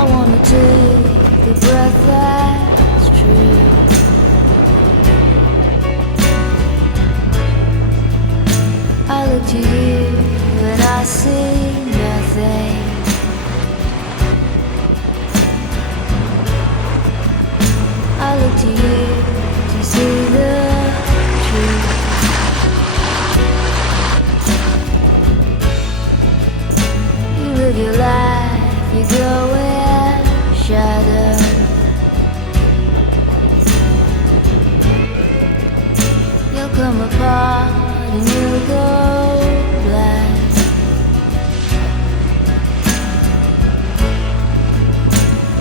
I wanna take the breath that's true. I look to you and I see nothing. I look to you to see the truth. You live your life, you go in shadow. You'll come apart and you'll go black.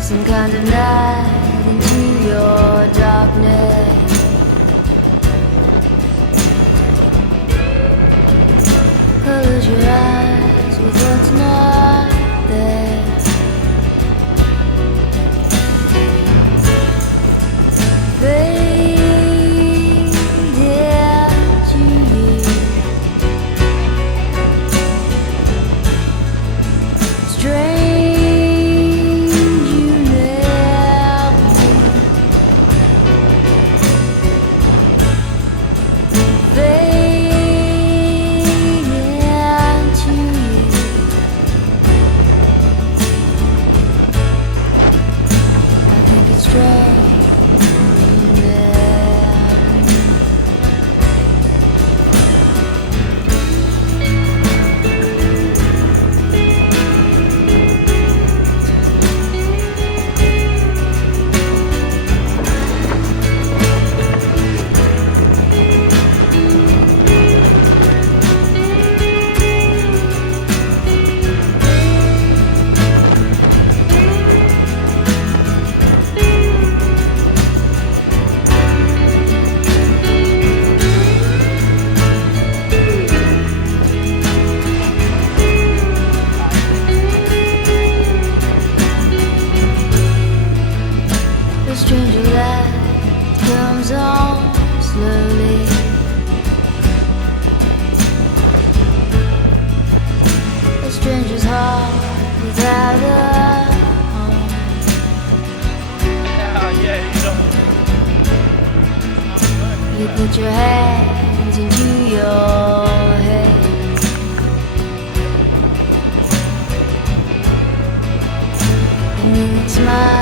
Some kind of night into your darkness. Close your eyes with what's not there. Fade into you. Strange you never knew. Fade into you. I think it's strange you never knew. The stranger light comes on slowly. A stranger's heart without a home. You put your hands into your head. And then it smiles.